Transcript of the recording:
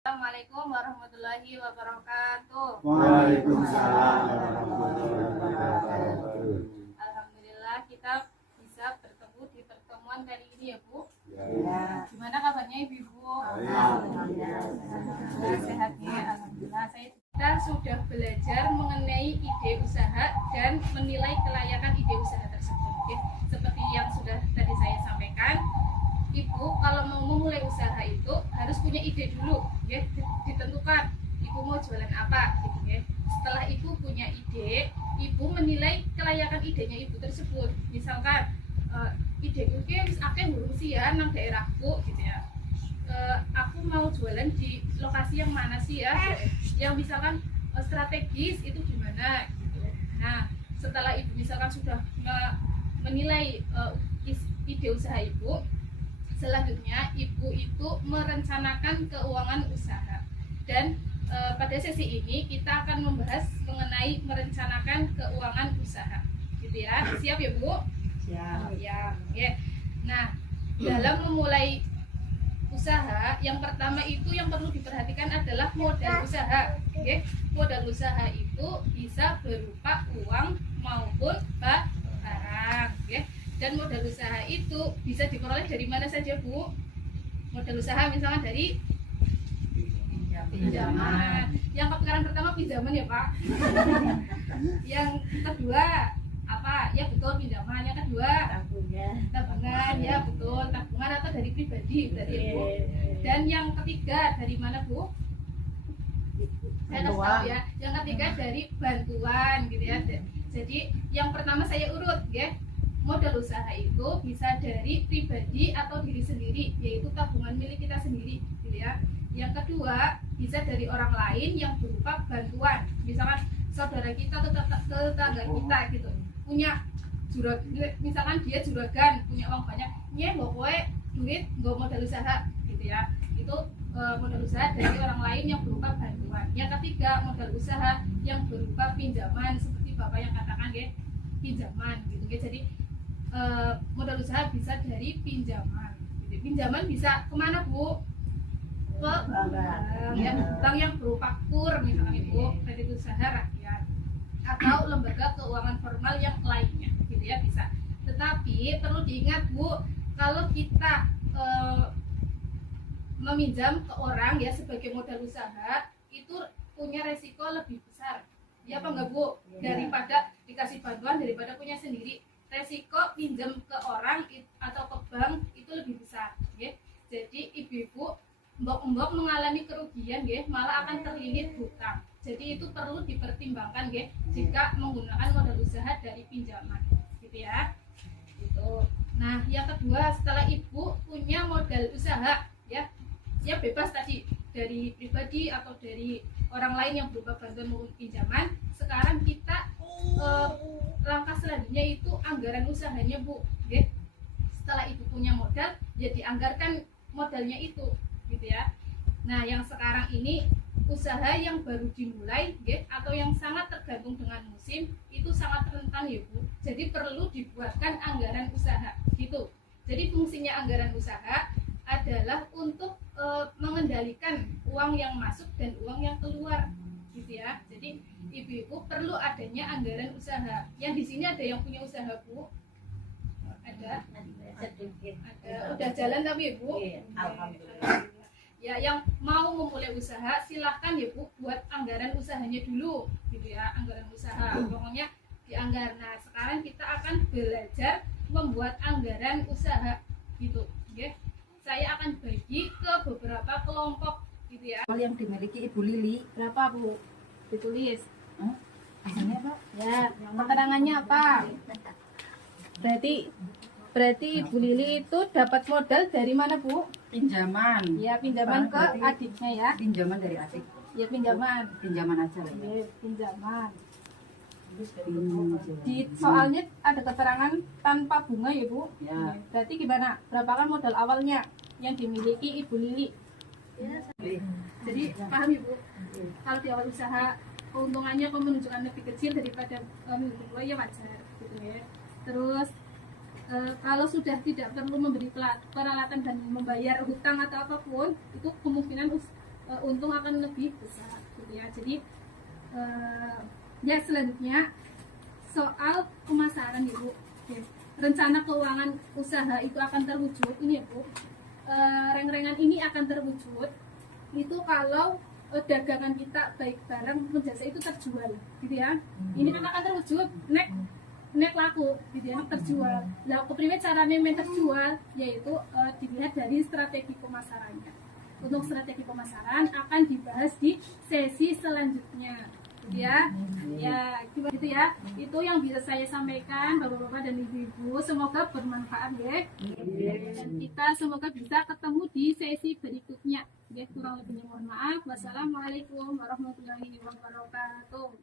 Assalamualaikum warahmatullahi wabarakatuh. Waalaikumsalam warahmatullahi wabarakatuh. Alhamdulillah kita bisa bertemu di pertemuan kali ini ya Bu. Ya. Gimana kabarnya Ibu? Alhamdulillah. Alhamdulillah sehat ya. Alhamdulillah kita sudah belajar mengenai ide usaha dan menilai kelayakan ide usaha tersebut. Ya. Seperti yang sudah tadi saya sampaikan, Ibu kalau mau memulai usaha itu harus punya ide dulu, ya, ditentukan Ibu mau jualan apa, gitu ya. Setelah Ibu punya ide, Ibu menilai kelayakan idenya Ibu tersebut. Misalkan ide Ibu wis akeh hurung sih ya nang daerahku, gitu ya. Aku mau jualan di lokasi yang mana sih ya? Yang misalkan strategis itu gimana, gitu. Nah, setelah Ibu misalkan sudah menilai ide usaha Ibu, selanjutnya Ibu itu merencanakan keuangan usaha. Dan pada sesi ini kita akan membahas mengenai merencanakan keuangan usaha, gitu ya. Siap ya Bu? Siap. Ya, oke. Nah, dalam memulai usaha, yang pertama itu yang perlu diperhatikan adalah modal usaha. Oke. Modal usaha itu bisa berupa uang maupun barang, oke. Dan modal usaha itu bisa diperoleh dari mana saja Bu? Modal usaha misalnya dari pinjaman. Yang sekarang pertama pinjaman ya Pak. Yang kedua apa? Ya betul pinjaman. Yang kedua tabungan ya betul, tabungan atau dari pribadi berarti ya Bu. Dan yang ketiga dari mana Bu? Saya kasih tahu ya. Yang ketiga dari bantuan gitu ya. Jadi yang pertama saya urut ya. Modal usaha itu bisa dari pribadi atau diri sendiri, yaitu tabungan milik kita sendiri, gitu ya. Yang kedua bisa dari orang lain yang berupa bantuan, misalkan saudara kita atau tetangga kita gitu punya misalkan dia juragan punya uang banyak, nye pokoknya duit nggak modal usaha, gitu ya. Itu modal usaha dari orang lain yang berupa bantuan. Yang ketiga modal usaha yang berupa pinjaman, seperti Bapak yang katakan ya, pinjaman gitu ya. Jadi modal usaha bisa dari pinjaman. Jadi, pinjaman bisa kemana Bu? Ke bank yang berupa KUR misalkan Ibu, kredit usaha rakyat, atau lembaga keuangan formal yang lainnya, gitu ya bisa. Tetapi perlu diingat Bu, kalau kita meminjam ke orang ya sebagai modal usaha itu punya resiko lebih besar. Ya apa enggak Bu? Daripada dikasih bantuan, daripada punya sendiri. Resiko pinjam ke orang atau ke bank itu lebih besar, ya. Jadi ibu-ibu mbok-mbok mengalami kerugian, ya, malah akan terlilit hutang. Jadi itu perlu dipertimbangkan, ya, jika menggunakan modal usaha dari pinjaman, gitu ya. Gitu. Nah, yang kedua setelah ibu punya modal usaha, ya bebas tadi dari pribadi atau dari orang lain yang berupa bantuan maupun pinjaman. Sekarang kita langkah selanjutnya itu anggaran usahanya Bu, ya. Setelah ibu punya modal, ya dianggarkan modalnya itu, gitu ya. Nah, yang sekarang ini usaha yang baru dimulai, ya, atau yang sangat tergantung dengan musim itu sangat rentan ya Bu. Jadi perlu dibuatkan anggaran usaha, gitu. Jadi fungsinya anggaran usaha adalah untuk mengendalikan uang yang masuk dan uang yang keluar, gitu ya. Jadi ibu-ibu perlu adanya anggaran usaha. Yang di sini ada yang punya usaha Bu? Ada. Udah jalan tapi Ibu? Alhamdulillah. Ya, yang mau memulai usaha silahkan ya Bu buat anggaran usahanya dulu, gitu ya. Anggaran usaha pokoknya dianggar. Nah, sekarang kita akan belajar membuat anggaran usaha, gitu, ya. Saya akan bagi ke beberapa kelompok, gitu ya. Yang dimiliki Ibu Lili Berapa Bu? Ditulis. ini Pak? Ya, keterangannya apa? Berarti Ibu Lili itu dapat modal dari mana Bu? Pinjaman. Ya, pinjaman ke Berarti adiknya ya. Pinjaman dari adik. Ya, pinjaman. Pinjaman aja lah ya. Ya, pinjaman. Pinjam. Di soalnya ada keterangan tanpa bunga ya Bu. Ya. Berarti gimana? Berapa kan modal awalnya yang dimiliki Ibu Lili? Jadi paham ya Bu? Kalau di awal usaha keuntungannya menunjukkan lebih kecil daripada mulai ya wajar, gitu ya. Terus kalau sudah tidak perlu memberi peralatan dan membayar hutang atau apapun, itu kemungkinan untung akan lebih besar gitu ya. Jadi ya selanjutnya soal pemasaran Ibu. Oke. Rencana keuangan usaha itu akan terwujud ini ya Bu. Reng-rengan ini akan terwujud itu kalau dagangan kita baik barang maupun jasa itu terjual gitu ya. Ini kan akan terwujud nek laku gitu ya, nek terjual. Lah kepriwe caranya men terjual yaitu dilihat dari strategi pemasarannya. Untuk strategi pemasaran akan dibahas di sesi selanjutnya gitu ya. Ya gitu ya, itu yang bisa saya sampaikan Bapak-bapak dan Ibu-ibu, semoga bermanfaat ya. Dan kita semoga bisa ketemu di sesi berikutnya ya. Kurang lebihnya mohon maaf. Wassalamualaikum warahmatullahi wabarakatuh.